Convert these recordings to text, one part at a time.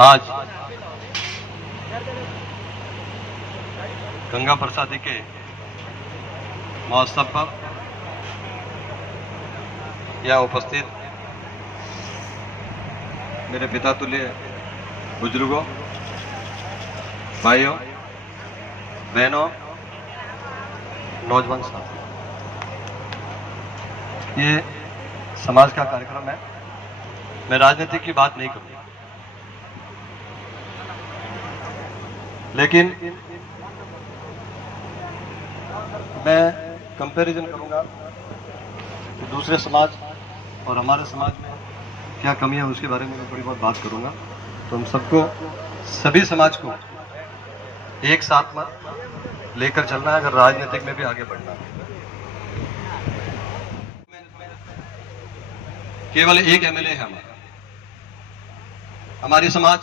आज गंगा प्रसादी के महोत्सव पर यहाँ उपस्थित मेरे पिता तुल्य बुजुर्गों, भाइयों, बहनों, नौजवान साथी, ये समाज का कार्यक्रम है। मैं राजनीति की बात नहीं करूंगा, लेकिन मैं कंपैरिजन करूंगा कि दूसरे समाज और हमारे समाज में क्या कमियां हैं, उसके बारे में मैं थोड़ी बहुत बात करूंगा। तो हम सबको, सभी समाज को एक साथ में लेकर चलना है अगर राजनीतिक में भी आगे बढ़ना है। केवल एक एमएलए है हमारी समाज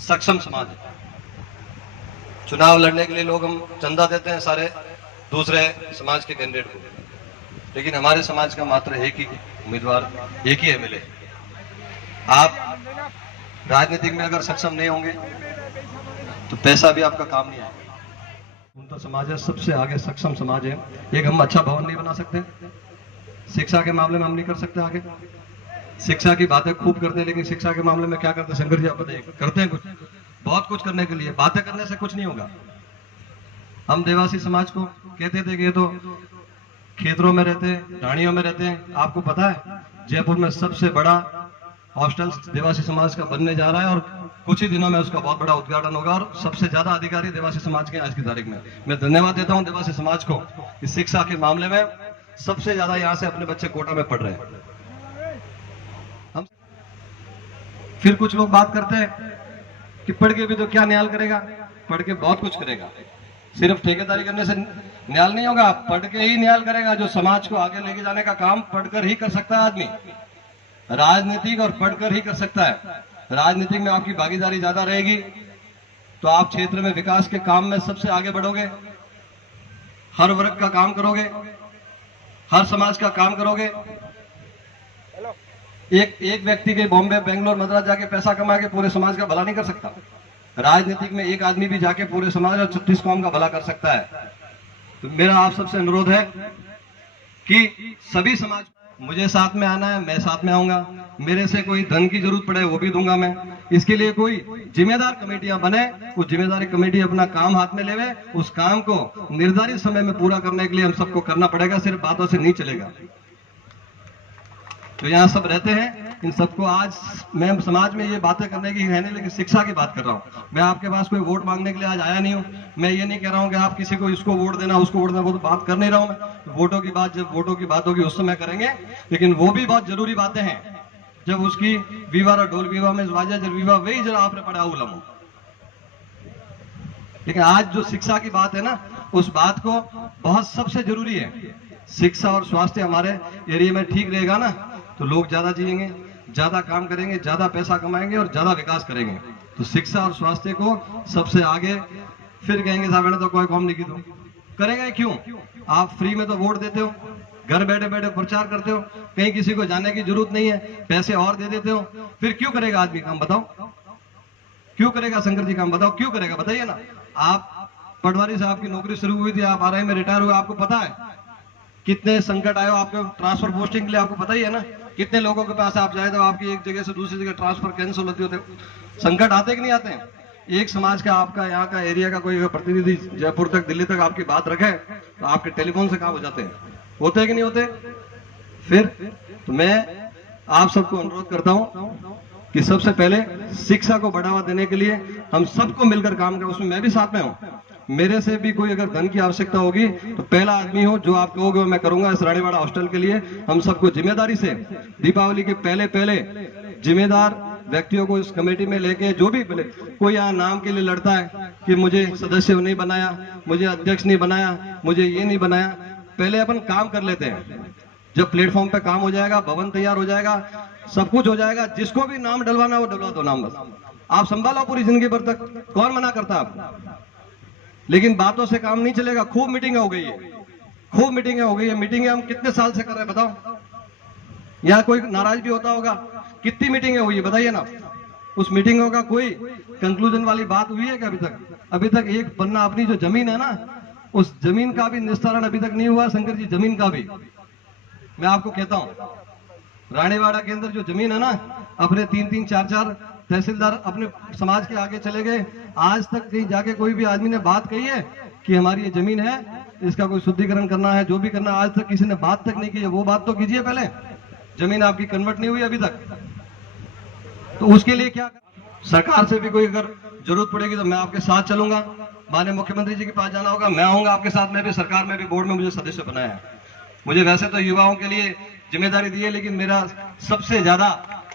सक्षम समाज है। चुनाव लड़ने के लिए लोग हम चंदा देते हैं सारे दूसरे समाज के कैंडिडेट को, लेकिन हमारे समाज का मात्र एक ही उम्मीदवार, एक ही एमएलए। आप राजनीतिक में अगर सक्षम नहीं होंगे तो पैसा भी आपका काम नहीं आएगा। उनका समाज है, सबसे आगे सक्षम समाज है। एक हम अच्छा भवन नहीं बना सकते, शिक्षा के मामले में हम नहीं कर सकते आगे। शिक्षा की बातें खूब करते हैं, लेकिन शिक्षा के मामले में क्या करते हैं शंकर जी, आप बताइए। करते हैं कुछ, बहुत कुछ करने के लिए, बातें करने से कुछ नहीं होगा। हम देवासी समाज को कहते थे कि ये तो खेतरों में रहते हैं, ढाणियों में रहते हैं। आपको पता है जयपुर में सबसे बड़ा हॉस्टल देवासी समाज का बनने जा रहा है और कुछ ही दिनों में उसका बहुत बड़ा उद्घाटन होगा और सबसे ज्यादा अधिकारी देवासी समाज के आज की तारीख में। मैं धन्यवाद देता हूं देवासी समाज को कि शिक्षा के मामले में सबसे ज्यादा यहां से अपने बच्चे कोटा में पढ़ रहे हैं। हम फिर कुछ लोग बात करते हैं कि पढ़ के भी तो क्या न्याय करेगा, पढ़ के बहुत कुछ करेगा। सिर्फ ठेकेदारी करने से न्याय नहीं होगा, पढ़ के ही न्याय करेगा। जो समाज को आगे लेके जाने का काम पढ़कर ही कर सकता है आदमी, राजनीतिक और पढ़कर ही कर सकता है। राजनीतिक में आपकी भागीदारी ज्यादा रहेगी तो आप क्षेत्र में विकास के काम में सबसे आगे बढ़ोगे, हर वर्ग का काम करोगे, हर समाज का काम करोगे। एक व्यक्ति के बॉम्बे, बेंगलोर, मद्रास जाके पैसा कमा के पूरे समाज का भला नहीं कर सकता। राजनीतिक में एक आदमी भी जाके पूरे समाज और 36 कौम का भला कर सकता है। तो मेरा आप सबसे अनुरोध है कि सभी समाज, मुझे साथ में आना है, मैं साथ में आऊंगा। मेरे से कोई धन की जरूरत पड़े वो भी दूंगा मैं। इसके लिए कोई जिम्मेदार कमेटियां बने, वो जिम्मेदारी कमेटी अपना काम हाथ में लेवे, उस काम को निर्धारित समय में पूरा करने के लिए हम सबको करना पड़ेगा, सिर्फ बातों से नहीं चलेगा। तो यहाँ सब रहते हैं, इन सबको आज मैं समाज में ये बातें करने की है नहीं, लेकिन शिक्षा की बात कर रहा हूँ। मैं आपके पास कोई वोट मांगने के लिए आज आया नहीं हूँ। मैं ये नहीं कह रहा हूँ कि आप किसी को इसको वोट देना, उसको वोट देना, वो तो बात कर नहीं रहा हूँ मैं। वोटों की बात जब वोटों की बात होगी उस समय करेंगे, लेकिन वो भी बहुत जरूरी बातें हैं। जब उसकी विवाह ढोल विवाह में वाजा जब विवाह वही जरा आपने पढ़ा उलम। लेकिन आज जो शिक्षा की बात है ना, उस बात को बहुत सबसे जरूरी है। शिक्षा और स्वास्थ्य हमारे एरिया में ठीक रहेगा ना तो लोग ज्यादा जिएंगे, ज्यादा काम करेंगे, ज्यादा पैसा कमाएंगे और ज्यादा विकास करेंगे। तो शिक्षा और स्वास्थ्य को सबसे आगे। फिर कहेंगे साहब ने तो कोई काम नहीं की, तो करेंगे क्यों? आप फ्री में तो वोट देते हो, घर बैठे बैठे प्रचार करते हो, कहीं किसी को जाने की जरूरत नहीं है, पैसे और दे देते हो। फिर क्यों करेगा आदमी काम, बताओ क्यों करेगा शंकर जी काम, बताओ क्यों करेगा, बताइए ना। आप पटवारी साहब की नौकरी शुरू हुई थी, आप आरआई में रिटायर हुए, आपको पता है कितने संकट आए। आपके ट्रांसफर पोस्टिंग के लिए आपको पता ही है ना, कितने लोगों के पास आप जाए तो आपकी एक जगह से दूसरी जगह ट्रांसफर कैंसिल होती होते। संकट आते कि नहीं आते हैं? एक समाज का, आपका यहाँ का एरिया का कोई प्रतिनिधि जयपुर तक, दिल्ली तक आपकी बात रखे तो आपके टेलीफोन से काम हो जाते हैं, होते हैं कि नहीं होते? फिर तो मैं आप सबको अनुरोध करता हूँ कि सबसे पहले शिक्षा को बढ़ावा देने के लिए हम सबको मिलकर काम करें, उसमें मैं भी साथ में हूँ। मेरे से भी कोई अगर धन की आवश्यकता होगी तो पहला आदमी हो जो आप कहोगे मैं करूंगा। इस रानीवाड़ा हॉस्टल के लिए हम सबको जिम्मेदारी से दीपावली के पहले जिम्मेदार व्यक्तियों को इस कमेटी में लेके, जो भी कोई यहाँ नाम के लिए लड़ता है कि मुझे सदस्य नहीं बनाया, मुझे अध्यक्ष नहीं बनाया, मुझे ये नहीं बनाया, पहले अपन काम कर लेते हैं। जब प्लेटफॉर्म पे काम हो जाएगा, भवन तैयार हो जाएगा, सब कुछ हो जाएगा, जिसको भी नाम डलवाना वो डलवा दो नाम, बस आप संभालो पूरी जिंदगी भर तक, कौन मना करता आपको? लेकिन बातों से काम नहीं चलेगा। खूब मीटिंग हो गई है, खूब मीटिंगें हो गई है। मीटिंगें हम कितने साल से कर रहे हैं बताओ? यहाँ कोई नाराज भी होता होगा, कितनी मीटिंगें हुई है बताइए ना। उस मीटिंगों का कोई कंक्लूजन वाली बात हुई है क्या अभी तक एक पन्ना अपनी जो जमीन है ना, उस जमीन का भी निस्तारण अभी तक नहीं हुआ शंकर जी, जमीन का भी। मैं आपको कहता हूं, रानीवाड़ा के अंदर जो जमीन है ना, अपने 3-3, 4-4 तहसीलदार अपने समाज के आगे चले गए, आज तक कहीं जाके कोई भी आदमी ने बात कही है कि हमारी ये जमीन है, इसका कोई शुद्धिकरण करना है, जो भी करना है, आज तक किसी ने बात तक नहीं की है। वो बात तो कीजिए पहले। जमीन आपकी कन्वर्ट नहीं हुई अभी तक, तो उसके लिए क्या सरकार से भी कोई अगर जरूरत पड़ेगी तो मैं आपके साथ चलूंगा। माननीय मुख्यमंत्री जी के पास जाना होगा, मैं आऊंगा आपके साथ। मैं भी सरकार में भी, बोर्ड में मुझे सदस्य बनाया है। मुझे वैसे तो युवाओं के लिए जिम्मेदारी दी है, लेकिन मेरा सबसे ज्यादा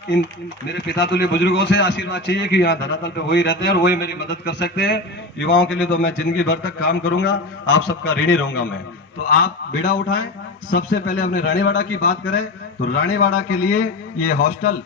इन मेरे पिता तुल्य बुजुर्गों से आशीर्वाद चाहिए कि यहाँ धरातल पे वही रहते हैं और वही मेरी मदद कर सकते हैं। युवाओं के लिए तो मैं जिंदगी भर तक काम करूंगा, आप सबका ऋणी रहूंगा मैं। तो आप बेड़ा उठाएं। सबसे पहले अपने रानीवाड़ा की बात करें तो रानीवाड़ा के लिए ये हॉस्टल